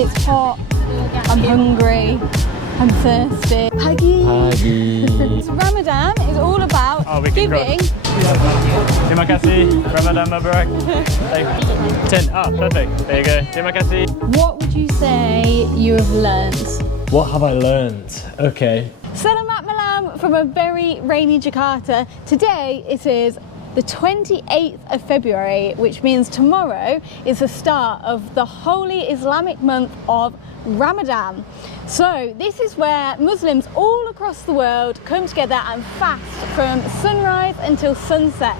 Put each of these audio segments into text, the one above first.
It's hot, I'm hungry, I'm thirsty. Paggy! So Ramadan is all about giving. Terima kasih. Ramadan Murbarak. 10. Ah, perfect. There you go. Terima kasih. What would you say you have learned? What have I learned? Okay. Selamat malam from a very rainy Jakarta. Today it is the 28th of February, which means tomorrow is the start of the holy Islamic month of Ramadan. So this is where Muslims all across the world come together and fast from sunrise until sunset.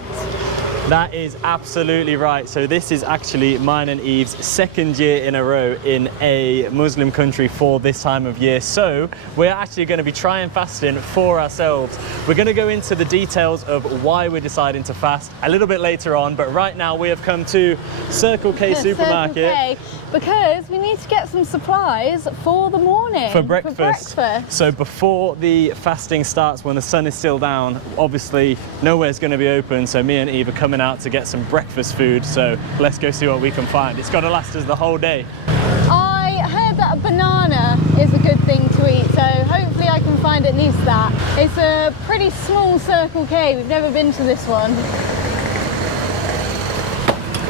That is absolutely right. So this is actually mine and Eve's second year in a row in a Muslim country for this time of year. So we're actually going to be trying fasting for ourselves. We're going to go into the details of why we're deciding to fast a little bit later on. But right now we have come to Circle K supermarket. Circle K, because we need to get some supplies for the morning. For breakfast. So before the fasting starts, when the sun is still down, obviously nowhere's going to be open. So me and Eve are coming out to get some breakfast food, so let's go see what we can find. It's got to last us the whole day. I heard that a banana is a good thing to eat, so hopefully I can find at least that. It's a pretty small Circle K, we've never been to this one.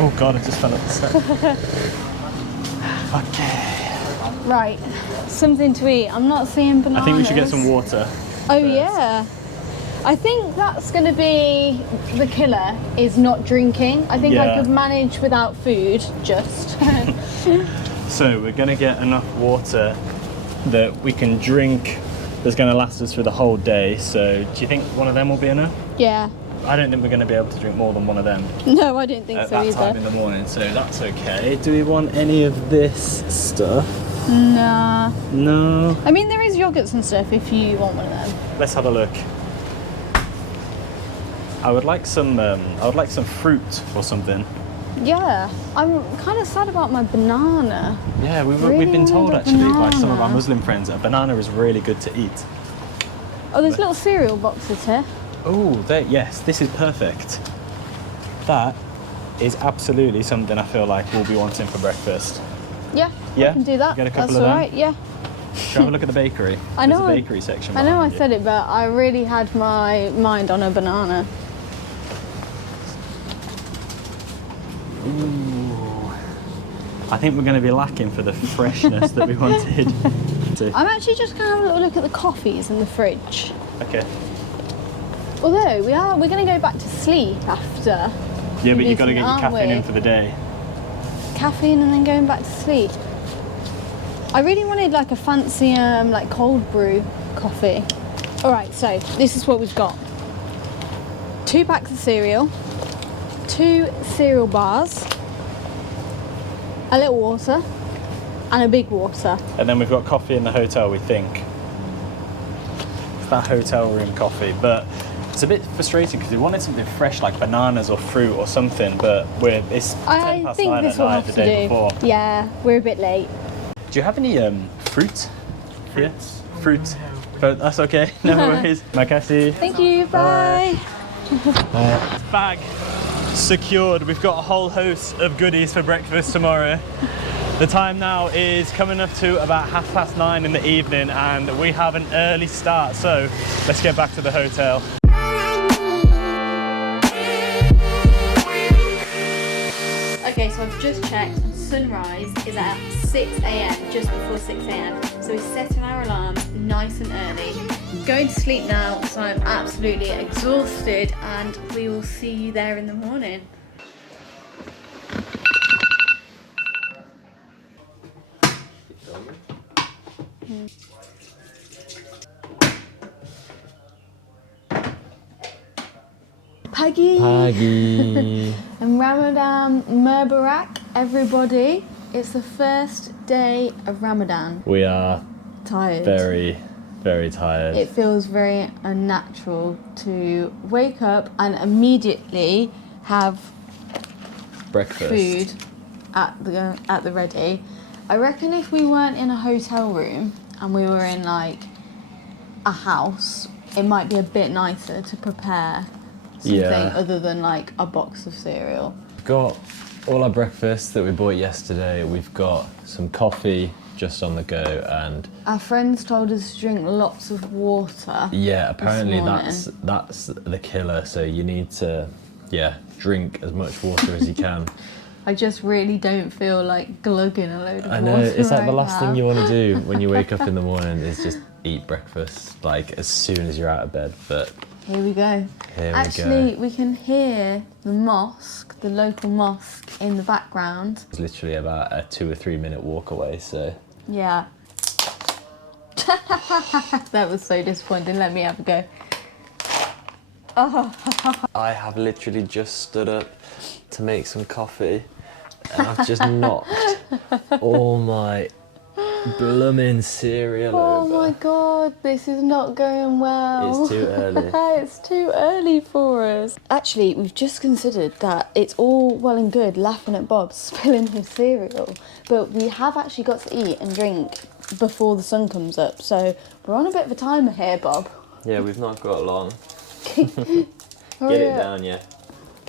Oh god, I just fell off the step. Okay. Right, something to eat. I'm not seeing bananas. I think we should get some water. Oh first. Yeah. I think that's going to be the killer, is not drinking. I think I could manage without food, just. So we're going to get enough water that we can drink that's going to last us for the whole day. So do you think one of them will be enough? Yeah. I don't think we're going to be able to drink more than one of them. No, I don't think so either. At that time in the morning, so that's okay. Do we want any of this stuff? Nah. No. I mean, there is yogurts and stuff if you want one of them. Let's have a look. I would like some fruit or something. Yeah, I'm kind of sad about my banana. Yeah, we've been told actually by some of our Muslim friends that a banana is really good to eat. Oh, there's little cereal boxes here. Oh, yes, this is perfect. That is absolutely something I feel like we'll be wanting for breakfast. Yeah, yeah? I can do that. Get a couple That's of them. all right, yeah. Should we have a look at the bakery? I know. There's a bakery section. I know I said it, but I really had my mind on a banana. Ooh. I think we're going to be lacking for the freshness that we wanted. I'm actually just going to have a little look at the coffees in the fridge. Okay. Although we're going to go back to sleep after. Yeah, but you've got to get your caffeine in for the day. Caffeine and then going back to sleep. I really wanted like a fancy like cold brew coffee. All right, so this is what we've got. 2 packs of cereal, 2 cereal bars, a little water, and a big water. And then we've got coffee in the hotel, we think. It's that hotel room coffee, but it's a bit frustrating because we wanted something fresh like bananas or fruit or something, but it's 10 past 9 at night the day before. Yeah, we're a bit late. Do you have any fruit here? Fruit? But that's okay, no worries. Makasih. Thank you, bye. Bag secured. We've got a whole host of goodies for breakfast tomorrow. The time now is coming up to about 9:30 in the evening and we have an early start, so let's get back to the hotel. Okay, so I've just checked and sunrise is at 6 a.m, just before 6 a.m. So we're setting our alarms nice and early. Going to sleep now, so I'm absolutely exhausted and we will see you there in the morning. Paggy. And Ramadan Murbarak, everybody. It's the first day of Ramadan. We are tired. Very, very tired. It feels very unnatural to wake up and immediately have breakfast food at the ready. I reckon if we weren't in a hotel room and we were in like a house, it might be a bit nicer to prepare something other than like a box of cereal. Got all our breakfast that we bought yesterday. We've got some coffee just on the go, and our friends told us to drink lots of water. yeah, apparently that's the killer. So you need to, drink as much water as you can. I just really don't feel like glugging a load of water. I know, it's like the last thing you want to do when you wake up in the morning is just eat breakfast, like as soon as you're out of bed. But here we go. Actually, we can hear the mosque, the local mosque in the background. It's literally about a 2 or 3 minute walk away, so. Yeah. That was so disappointing. Let me have a go. Oh. I have literally just stood up to make some coffee, and I've just knocked all my blooming cereal over. Oh my god, this is not going well. It's too early. It's too early for us. Actually, we've just considered that it's all well and good laughing at Bob spilling his cereal, but we have actually got to eat and drink before the sun comes up, so we're on a bit of a timer here, Bob. Yeah, we've not got long. Get it down, yeah.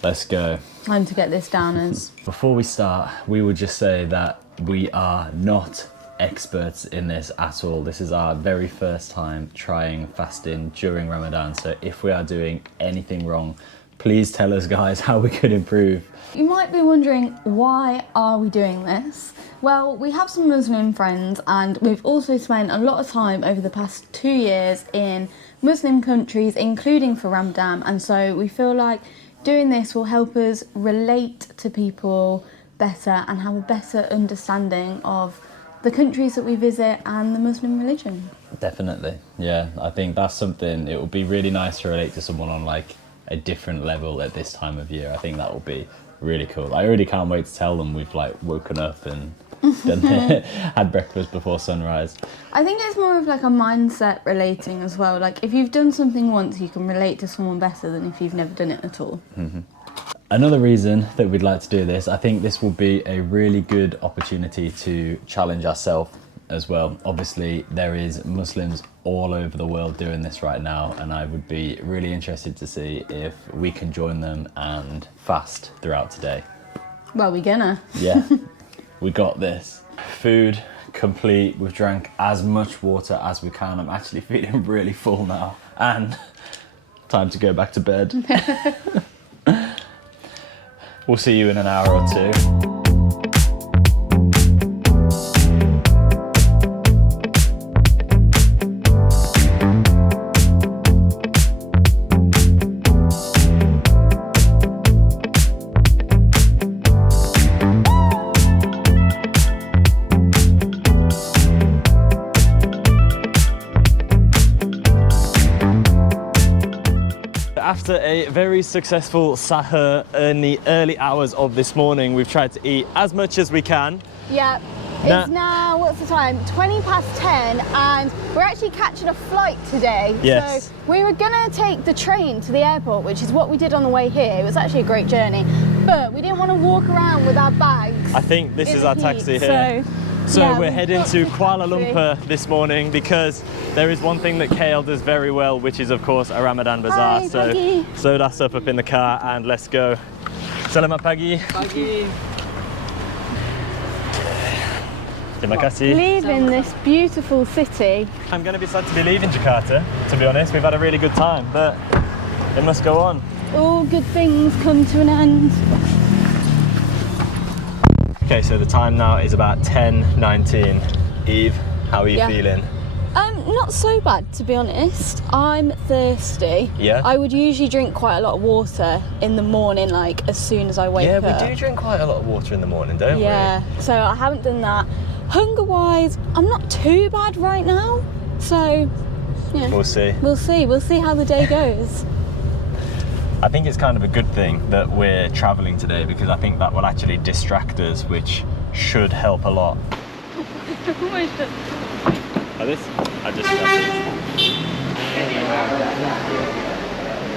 Let's go. Time to get this down as. Before we start, we would just say that we are not experts in this at all. This is our very first time trying fasting during Ramadan, so if we are doing anything wrong, please tell us, guys, how we could improve. You might be wondering, why are we doing this? Well, we have some Muslim friends, and we've also spent a lot of time over the past 2 years in Muslim countries, including for Ramadan, and so we feel like doing this will help us relate to people better and have a better understanding of the countries that we visit and the Muslim religion. Definitely, yeah. I think that's something, it would be really nice to relate to someone on like a different level at this time of year. I think that will be really cool. I already can't wait to tell them we've like woken up and had breakfast before sunrise. I think it's more of like a mindset relating as well. Like if you've done something once, you can relate to someone better than if you've never done it at all. Mm-hmm. Another reason that we'd like to do this, I think this will be a really good opportunity to challenge ourselves as well. Obviously, there is Muslims all over the world doing this right now, and I would be really interested to see if we can join them and fast throughout today. Well, we're gonna. Yeah, we got this. Food complete. We've drank as much water as we can. I'm actually feeling really full now, and time to go back to bed. We'll see you in an hour or two. After a very successful Sahur in the early hours of this morning, we've tried to eat as much as we can. Yeah, it's now, what's the time? 20 past 10, and we're actually catching a flight today. Yes. So we were gonna take the train to the airport, which is what we did on the way here. It was actually a great journey, but we didn't want to walk around with our bags. I think this is our taxi here. So yeah, we're heading to Kuala Lumpur this morning because there is one thing that KL does very well, which is of course a Ramadan Bazaar. Hi, so Peggy. load our stuff up in the car and let's go. Selamat pagi. Pagi. Terima kasih. Leaving this beautiful city. I'm going to be sad to be leaving Jakarta, to be honest. We've had a really good time, but it must go on. All good things come to an end. Okay, so the time now is about 10:19. Eve, how are you feeling? Not so bad, to be honest. I'm thirsty. Yeah? I would usually drink quite a lot of water in the morning, like as soon as I wake up. Yeah, we do drink quite a lot of water in the morning, don't we? Yeah, so I haven't done that. Hunger-wise, I'm not too bad right now. So, yeah. We'll see. We'll see how the day goes. I think it's kind of a good thing that we're travelling today because I think that will actually distract us, which should help a lot. Like this? I just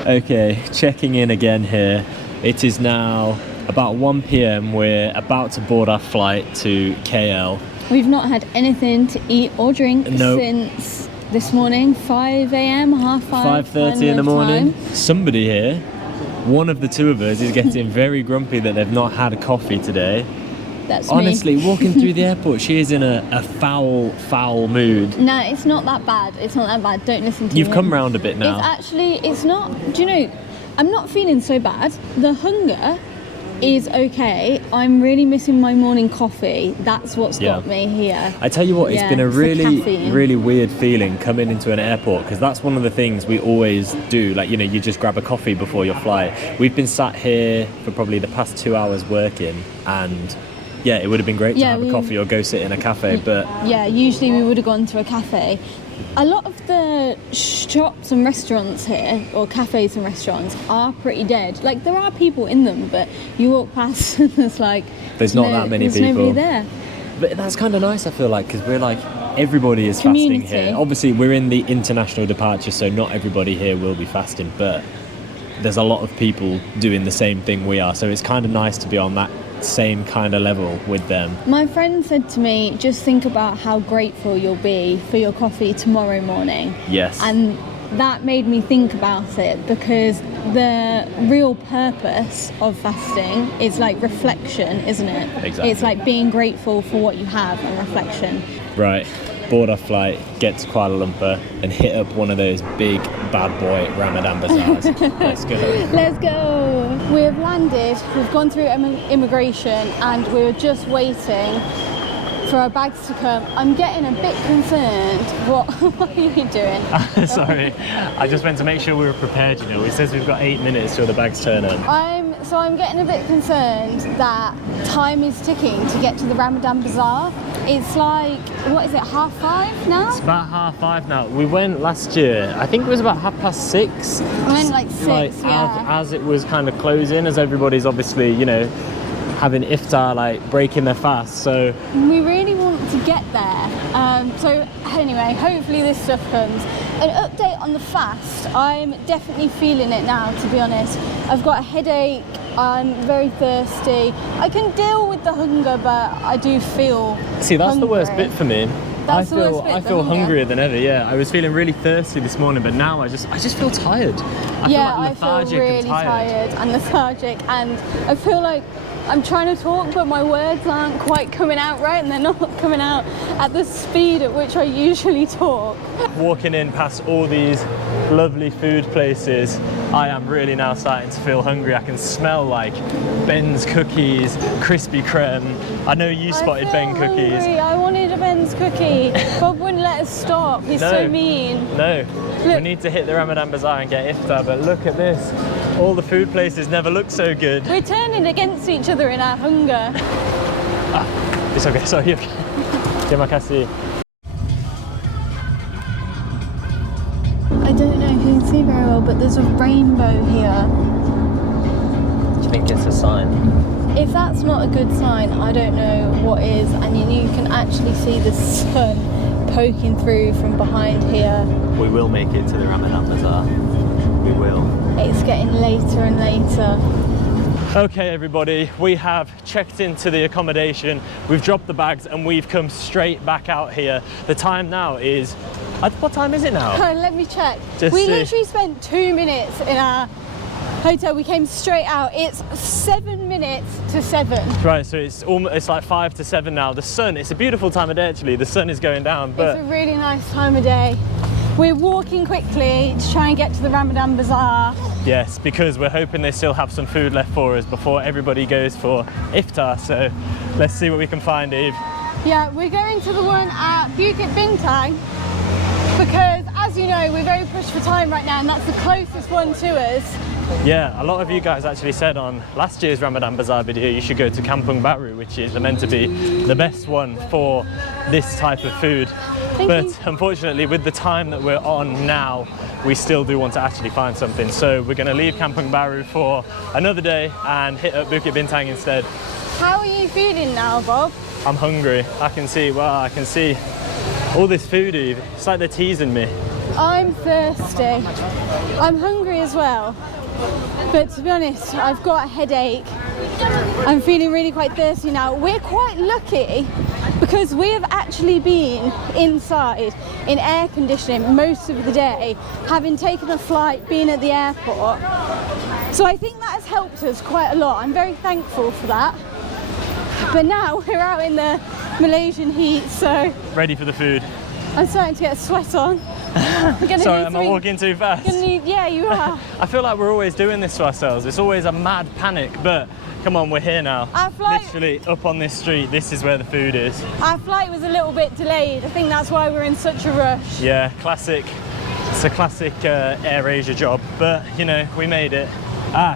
Okay, checking in again here. It is now about 1 p.m. We're about to board our flight to KL. We've not had anything to eat or drink Nope. since this morning, 5 a.m, half 5. 5:30 in the morning. Somebody here one of the two of us is getting very grumpy that they've not had a coffee today. That's Honestly, me. walking through the airport, she is in a foul mood. No, it's not that bad. It's not that bad. Don't listen to You've me. come round a bit now. It's not, do you know, I'm not feeling so bad. The hunger is okay. I'm really missing my morning coffee. That's what's got me here. I tell you what, it's been a the really, caffeine. really weird feeling coming into an airport, because that's one of the things we always do. Like, you know, you just grab a coffee before your flight. We've been sat here for probably the past 2 hours working, and yeah, it would have been great to have a coffee or go sit in a cafe, but... Yeah, usually we would have gone to a cafe. A lot of the shops and restaurants here, or cafes and restaurants, are pretty dead. Like, there are people in them, but you walk past and there's like... There's not that many people. There's nobody there. But that's kind of nice, I feel like, because we're like, everybody is Community. fasting here. Obviously, we're in the international departure, so not everybody here will be fasting, but there's a lot of people doing the same thing we are, so it's kind of nice to be on that same kind of level with them. My friend said to me, just think about how grateful you'll be for your coffee tomorrow morning. Yes. And that made me think about it, because the real purpose of fasting is like reflection, isn't it? Exactly. It's like being grateful for what you have and reflection. Right, board our flight, get to Kuala Lumpur and hit up one of those big bad boy Ramadan Bazaars. Let's go. Let's go. We have landed, we've gone through immigration, and we're just waiting for our bags to come. I'm getting a bit concerned. What are you doing? Sorry, I just went to make sure we were prepared, you know. It says we've got 8 minutes till the bags turn up. I'm getting a bit concerned that time is ticking to get to the Ramadan Bazaar. It's like, what is it, 5:30 now? It's about 5:30 now. We went last year, I think it was about 6:30. I went like 6, yeah. As it was kind of closing, as everybody's obviously, you know, having iftar, like breaking their fast, so... We really want to get there. So anyway, hopefully this stuff comes. An update on the fast. I'm definitely feeling it now, to be honest. I've got a headache, I'm very thirsty. I can deal with the hunger, but I do feel See, that's hungry. the worst bit for me. I feel hunger. hungrier than ever, yeah. I was feeling really thirsty this morning, but now I just feel tired. I feel really tired and lethargic, and I feel like I'm trying to talk, but my words aren't quite coming out right, and they're not coming out at the speed at which I usually talk. Walking in past all these lovely food places, I am really now starting to feel hungry. I can smell like Ben's cookies, Krispy Kreme. I know you spotted Ben cookies. Hungry. I wanted a Ben's cookie. Bob wouldn't let us stop. He's so mean. No, look. We need to hit the Ramadan Bazaar and get iftar, but look at this. All the food places never look so good. We're turning against each other in our hunger. It's okay, sorry. Terima kasih. I don't know if you can see very well, but there's a rainbow here. Do you think it's a sign? If that's not a good sign, I don't know what is. And you can actually see the sun poking through from behind here. We will make it to the Ramadan Bazaar. We will. It's getting later and later. Okay everybody, we have checked into the accommodation, we've dropped the bags and we've come straight back out here. The time now is, what time is it now? Let me check. We literally spent 2 minutes in our hotel, we came straight out. It's 7 minutes to 7. Right, so it's like 5 to 7 now. The sun, it's a beautiful time of day actually, the sun is going down, but... It's a really nice time of day. We're walking quickly to try and get to the Ramadan Bazaar. Yes, because we're hoping they still have some food left for us before everybody goes for iftar, so let's see what we can find, Eve. Yeah, we're going to the one at Bukit Bintang because, as you know, we're very pushed for time right now and that's the closest one to us. Yeah, a lot of you guys actually said on last year's Ramadan Bazaar video you should go to Kampung Baru, which is meant to be the best one for this type of food. But unfortunately, with the time that we're on now, we still do want to actually find something. So we're going to leave Kampung Baru for another day and hit up Bukit Bintang instead. How are you feeling now, Bob? I'm hungry. I can see all this food, Eve. It's like they're teasing me. I'm thirsty. I'm hungry as well. But to be honest, I've got a headache. I'm feeling really quite thirsty now. We're quite lucky because we have actually been inside in air conditioning most of the day, having taken a flight, been at the airport. So I think that has helped us quite a lot. I'm very thankful for that. But now we're out in the Malaysian heat, so Ready for the food. I'm starting to get a sweat on. Sorry, am I walking too fast? Yeah, you are. I feel like we're always doing this to ourselves. It's always a mad panic, but come on, we're here now. Our flight, Literally up on this street, this is where the food is. our flight was a little bit delayed. I think that's why we're in such a rush. Yeah, classic. It's a classic Air Asia job, but you know, we made it.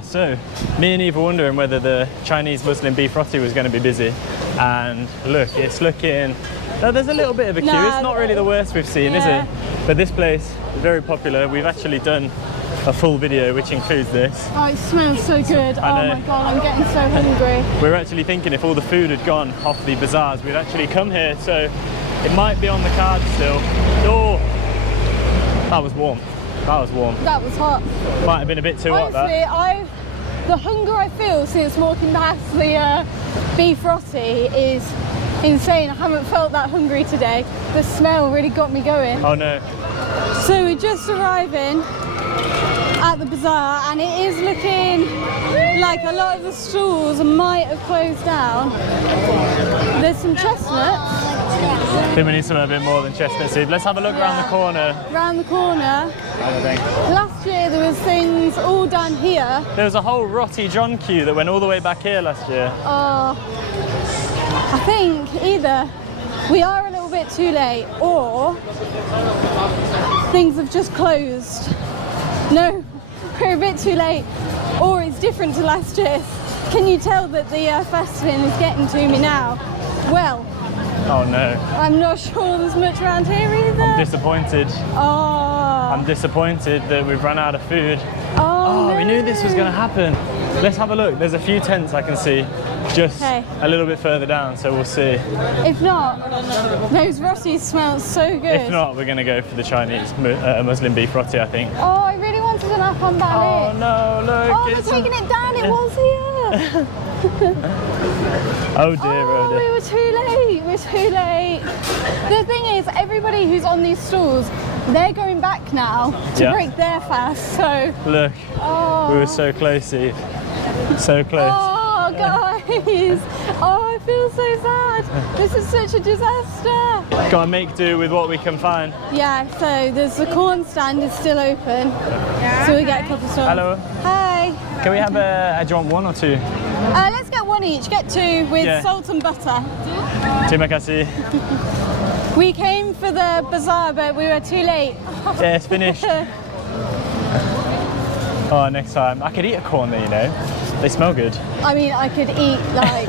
So me and Eve were wondering whether the Chinese Muslim beef roti was going to be busy, and look, it's looking. No, there's a little bit of a queue. Nah, it's not really the worst we've seen, yeah. is it? But this place is very popular. We've actually done a full video which includes this. Oh, it smells so good. I Oh know. my god, I'm getting so hungry. We were actually thinking if all the food had gone off the bazaars, we'd actually come here, so it might be on the card still. Oh, that was warm. That was warm. That was hot. Might have been a bit too hot, Honestly, that. the hunger I feel since walking past the beef roti is insane. I haven't felt that hungry today. The smell really got me going. Oh no. So we're just arriving at the bazaar, and it is looking like a lot of the stalls might have closed down. There's some chestnuts I think we need something a bit more than chestnut seed. Let's have a look around the corner. around the corner. I think. Last year there was things all down here. There was a whole Roti John queue that went all the way back here last year. I think either we are a little bit too late or things have just closed. No, we're a bit too late, or it's different to last year. Can you tell that the fasting is getting to me now? Well, Oh no. I'm not sure there's much around here either. Disappointed. Oh, I'm disappointed that we've run out of food. oh, Oh, we knew no. this was going to happen. Let's have a look. There's a few tents I can see just Okay. a little bit further down, so we'll see. If not, those rotis smell so good. If not, we're going to go for the Chinese Muslim beef roti, I think. Oh, I really wanted an apple Oh ballet. no, look. Oh, they're it's taking it down. It was here. Oh dear, oh Oh, we dear. were too late. We're too late. The thing is, everybody who's on these stalls, they're going back now to Yeah. break their fast. So, Look, oh, we were so close, Eve. So close. oh, guys. Oh, I feel so sad. This is such a disaster. Gotta make do with what we can find. Yeah. So there's the corn stand is still open. So we get a couple stalls. Hello. Hi. Can we have do you want one or two? Let's get one each. Get two with Yeah. salt and butter. Terima kasih. We came for the bazaar, but we were too late. Yeah, it's finished. Oh, next time. I could eat a corn there, you know. They smell good. I mean, I could eat like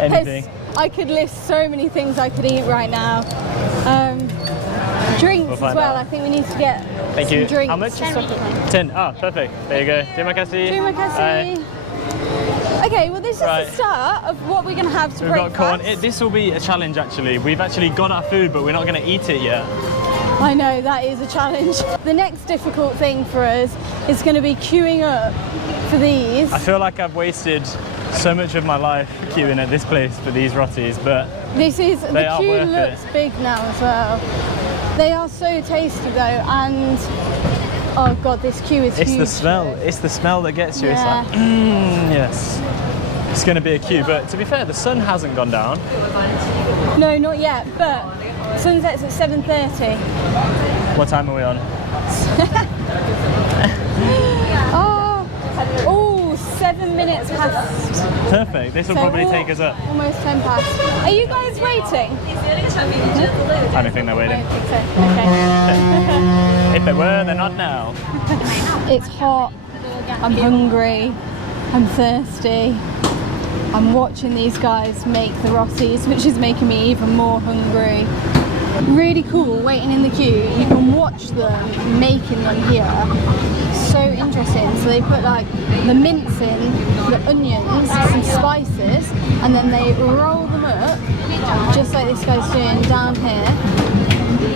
Anything. I could list so many things I could eat right now. Drinks We'll as find well. out. I think we need to get Thank some you. drinks. How much? to supplement. 10. Oh, perfect. There you go. Terima kasih. Terima kasih. Okay, well this is Right. the start of what we're going to have to We've got corn. breakfast. This will be a challenge actually. We've actually got our food, but we're not going to eat it yet. I know, that is a challenge. The next difficult thing for us is going to be queuing up for these. I feel like I've wasted so much of my life queuing at this place for these rotis, but This is, They the are queue worth looks it. big now as well. They are so tasty though, and oh god, this queue is it's huge. the smell. It's the smell that gets you. Yeah. It's like, yes. It's going to be a queue, but to be fair, the sun hasn't gone down. No, not yet, but sunset's at 7:30. What time are we on? Oh, 7 minutes past. Perfect. This will So probably all- take us up. Almost 10 past. Are you guys waiting? I don't think they're I waiting. don't think so. Okay. If they were, they're not now. It's hot. I'm hungry. I'm thirsty. I'm watching these guys make the rotis, which is making me even more hungry. Really cool waiting in the queue. You can watch them making them here. So interesting. So they put like the mince in, the onions, some spices, and then they roll them up, just like this guy's doing down here.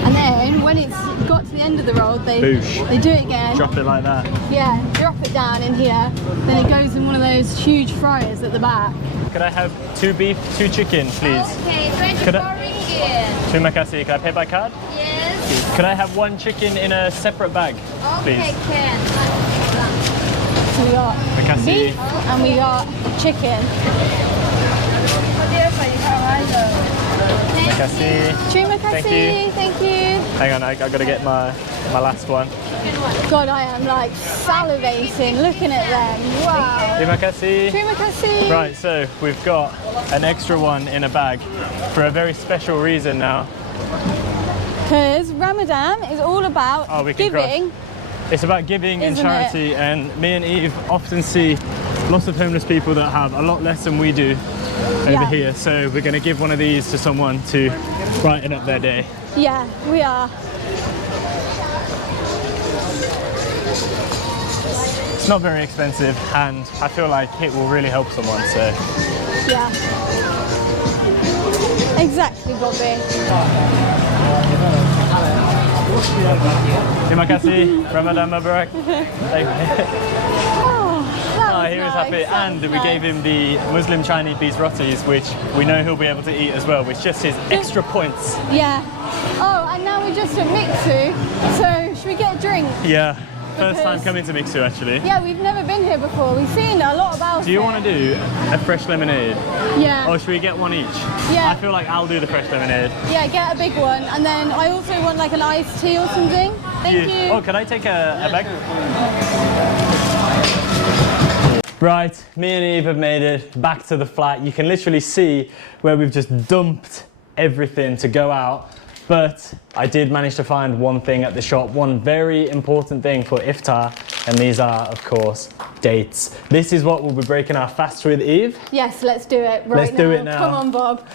And then when it's got to the end of the roll, they Boosh. do it again. Drop it like that. Yeah, drop it down in here. Then it goes in one of those huge fryers at the back. Could I have 2 beef, 2 chicken, please? Okay, Could 24 I- ringgit. Terima kasih. Can I pay by card? Yes. Could I have 1 chicken in a separate bag, Okay, please? can. So we got Okay. Makasih. beef and we got chicken. Makasih. Terima Thank kasih. you. Thank you. Hang on, I gotta get my last one. God, I am like salivating looking at them. Wow. Terima kasih. Terima kasih. Right, so we've got an extra one in a bag for a very special reason now. Because Ramadan is all about Oh, we can giving. It's about giving and Isn't charity, and me and Eve often see lots of homeless people that have a lot less than we do over Yeah. here. So we're gonna give one of these to someone to brighten up their day. Yeah, we are. It's not very expensive, and I feel like it will really help someone. So Yeah. Exactly, Bobby. terima kasih, Ramadan Murbarak. Oh, that Oh, was he was nice. happy, That and was we gave nice. him the Muslim Chinese beef rotis, which we know he'll be able to eat as well, which just his extra points. Yeah. Oh, and now we're just at Mixu, so should we get a drink? Yeah, first time Because- coming to Mixu actually. Yeah, we've never been here before. We've seen a lot about Do you it. want to do a fresh lemonade, Yeah. or should we get one each? Yeah. I feel like I'll do the fresh lemonade. Yeah, get a big one, and then I also want like an iced tea or something. Thank you. Oh, can I take a bag? Right, me and Eve have made it back to the flat. You can literally see where we've just dumped everything to go out. But I did manage to find one thing at the shop, one very important thing for Iftar, and these are, of course, dates. This is what we'll be breaking our fast with, Eve. Yes, let's do it right Let's do it now. Come on, Bob.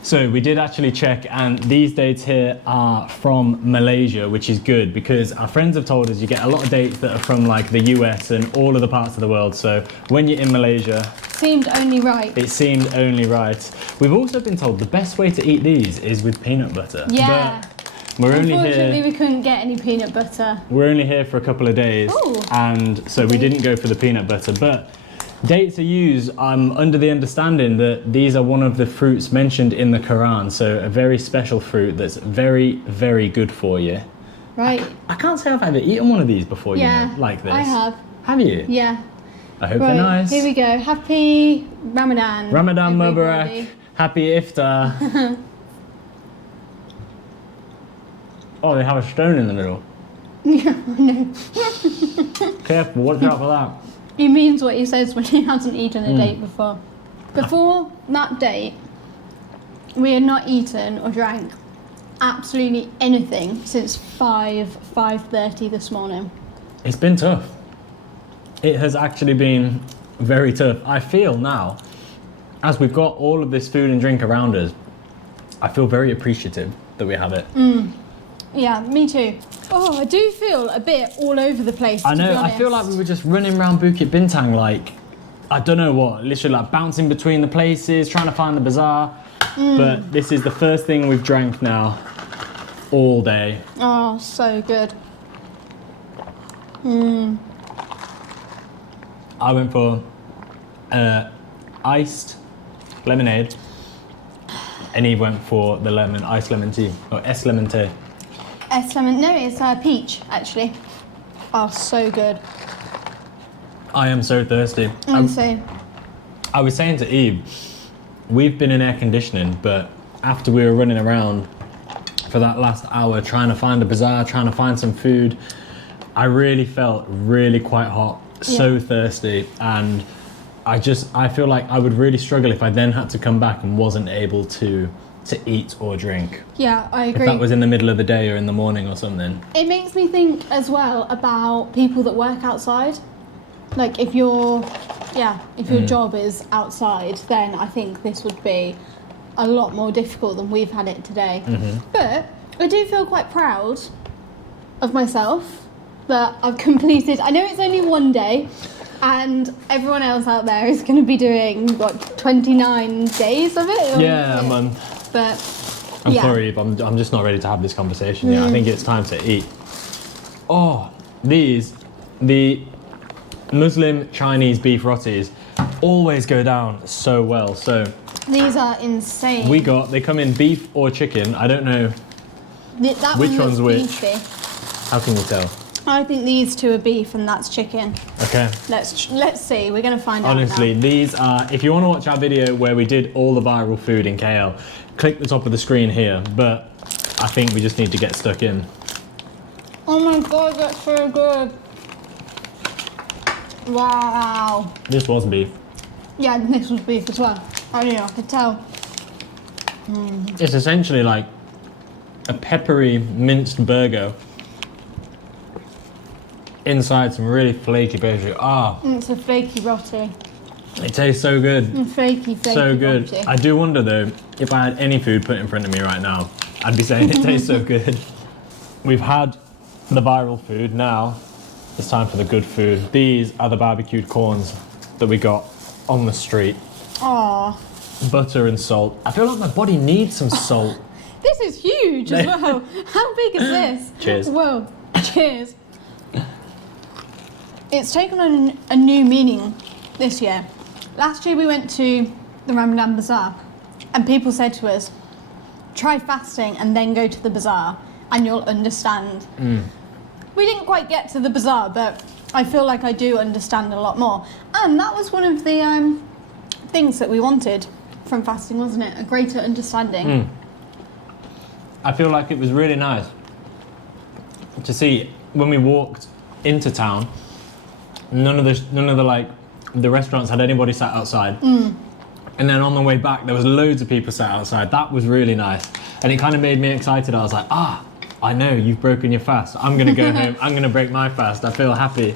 So we did actually check, and these dates here are from Malaysia, which is good because our friends have told us you get a lot of dates that are from like the US and all of the parts of the world. So when you're in Malaysia, Seemed only right. it seemed only right. We've also been told the best way to eat these is with peanut butter. Yeah. But we're only Unfortunately, here. we couldn't get any peanut butter. We're only here for a couple of days, Ooh. and so we didn't go for the peanut butter. But dates are used. I'm under the understanding that these are one of the fruits mentioned in the Quran. So a very special fruit that's very, very good for you. Right. I can't say I've ever eaten one of these before. Yeah. You know, like this. I have. Have you? Yeah. I hope Right. they're nice. Here we go. Happy Ramadan. Ramadan Murbarak. everybody. Happy Iftar. Oh, they have a stone in the middle. Yeah, I know. Careful, watch out for that. He means what he says when he hasn't eaten Hmm. a date before. Before that date, we had not eaten or drank absolutely anything since 5:30 this morning. It's been tough. It has actually been very tough. I feel now, as we've got all of this food and drink around us, I feel very appreciative that we have it. Yeah, me too. Oh, I do feel a bit all over the place. I to be know, I feel like honest. we were just running around Bukit Bintang like, I don't know what, literally like bouncing between the places, trying to find the bazaar. But this is the first thing we've drank now all day. Oh, so good. I went for iced lemonade, and Eve went for the iced lemon tea, or lemon tea. Lemon. No, it's peach actually. Oh, so good. I am so thirsty. Honestly. I was saying to Eve, we've been in air conditioning, but after we were running around for that last hour trying to find a bazaar, trying to find some food, I really felt really quite hot, so Yeah. thirsty, and I feel like I would really struggle if I then had to come back and wasn't able to eat or drink. Yeah, I If agree. that was in the middle of the day or in the morning or something. It makes me think as well about people that work outside. Like if your job is outside, then I think this would be a lot more difficult than we've had it today. But I do feel quite proud of myself that I've completed. I know it's only one day, and everyone else out there is going to be doing what 29 days of it. Or- Yeah, a month. But I'm yeah. sorry, Eve, I'm just not ready to have this conversation yet. I think it's time to eat. Oh, the Muslim Chinese beef rotis always go down so well. So These are insane. they come in beef or chicken. I don't know, That which one looks one's which? beefy. how can you tell? I think these two are beef and that's chicken. Okay. Let's see. We're gonna find out. Honestly, now. these are. If you want to watch our video where we did all the viral food in KL, click the top of the screen here. But I think we just need to get stuck in. Oh my god, that's so good. Wow. This was beef. Yeah, this was beef as well. Oh yeah, I could tell. It's essentially like a peppery minced burger. Inside some really flaky pastry. Ah, It's a flaky roti. it tastes so good. Flaky So good. roti. I do wonder though, if I had any food put in front of me right now, I'd be saying it tastes so good. We've had the viral food, now it's time for the good food. These are the barbecued corns that we got on the street. Aww. Butter and salt. I feel like my body needs some salt. This is huge as well. How big is this? Cheers. Whoa. Cheers. It's taken on a new meaning this year. Last year we went to the Ramadan Bazaar and people said to us, try fasting and then go to the bazaar and you'll understand. We didn't quite get to the bazaar, but I feel like I do understand a lot more. And that was one of the things that we wanted from fasting, wasn't it? A greater understanding. I feel like it was really nice to see when we walked into town. None of the like the restaurants had anybody sat outside, and then on the way back there was loads of people sat outside. That was really nice, and it kind of made me excited. I was like, I know you've broken your fast. I'm gonna go home. I'm gonna break my fast. I feel happy.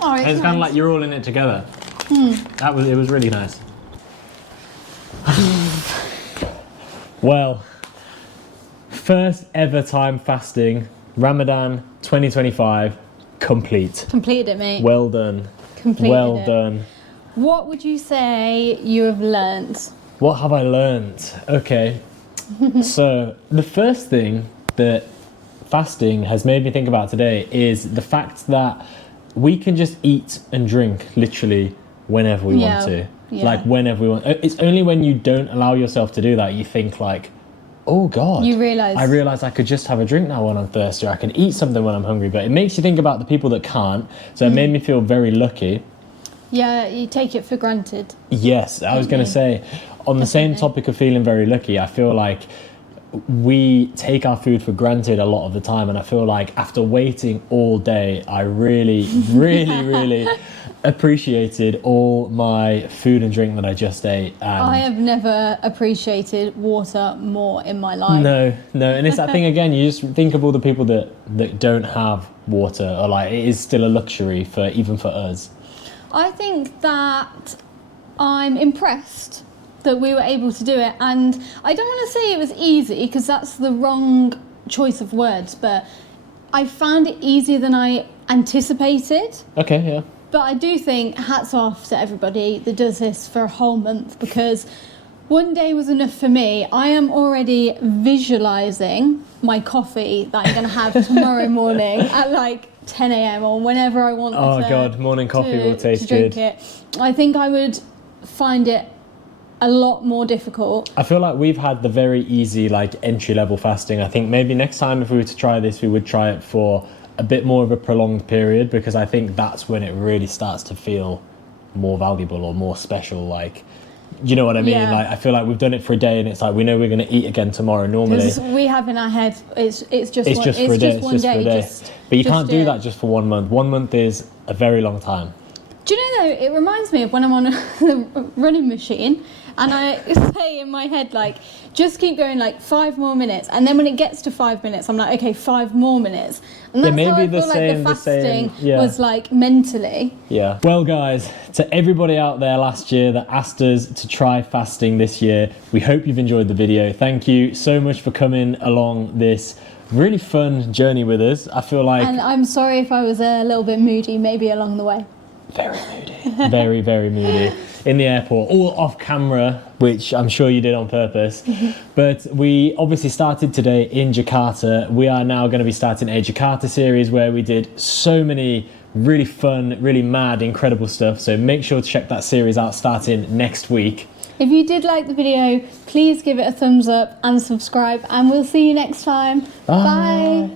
Oh, And it's kind of like you're all in it together. It was really nice. Well, first ever time fasting, Ramadan 2025, complete. Completed it, mate. Well done. Completed Well it. done. What would you say you have learnt? What have I learned? Okay. So, the first thing that fasting has made me think about today is the fact that we can just eat and drink literally whenever we want to. Yeah. Like whenever we want. It's only when you don't allow yourself to do that you think like, oh God. You realise. I realise I could just have a drink now when I'm thirsty, or I can eat something when I'm hungry. But it makes you think about the people that can't. So it made me feel very lucky. Yeah, you take it for granted. Yes, I was going to say, on the same topic of feeling very lucky, I feel like we take our food for granted a lot of the time, and I feel like after waiting all day, I really, really appreciated all my food and drink that I just ate. And I have never appreciated water more in my life. No, and it's that thing again, you just think of all the people that don't have water, or like it is still a luxury for even for us. I think that I'm impressed that we were able to do it, and I don't want to say it was easy because that's the wrong choice of words, but I found it easier than I anticipated. Okay, yeah. But I do think hats off to everybody that does this for a whole month, because one day was enough for me. I am already visualising my coffee that I'm going to have tomorrow morning at like 10 a.m. or whenever I want Oh to, God, morning coffee will taste to drink good. it. I think I would find it a lot more difficult. I feel like we've had the very easy like entry level fasting. I think maybe next time if we were to try this, we would try it for a bit more of a prolonged period, because I think that's when it really starts to feel more valuable or more special. Like, you know what I mean? Yeah. Like, I feel like we've done it for a day and it's like we know we're going to eat again tomorrow normally. Because we have in our head, it's just It's one, just for a day. It's just for a day. But you can't do that just for 1 month. 1 month is a very long time. Do you know though, it reminds me of when I'm on a running machine and I say in my head like, just keep going like 5 more minutes, and then when it gets to 5 minutes I'm like, okay, 5 more minutes. And that's maybe how I the feel same- like the same, the fasting yeah. was like mentally. Yeah. Well, guys, to everybody out there last year that asked us to try fasting this year, we hope you've enjoyed the video. Thank you so much for coming along this really fun journey with us. I feel like... And I'm sorry if I was a little bit moody maybe along the way. Very moody. Very, very moody. In the airport, all off camera, which I'm sure you did on purpose. But we obviously started today in Jakarta. We are now going to be starting a Jakarta series where we did so many really fun, really mad, incredible stuff. So make sure to check that series out starting next week. If you did like the video, please give it a thumbs up and subscribe, and we'll see you next time. Bye.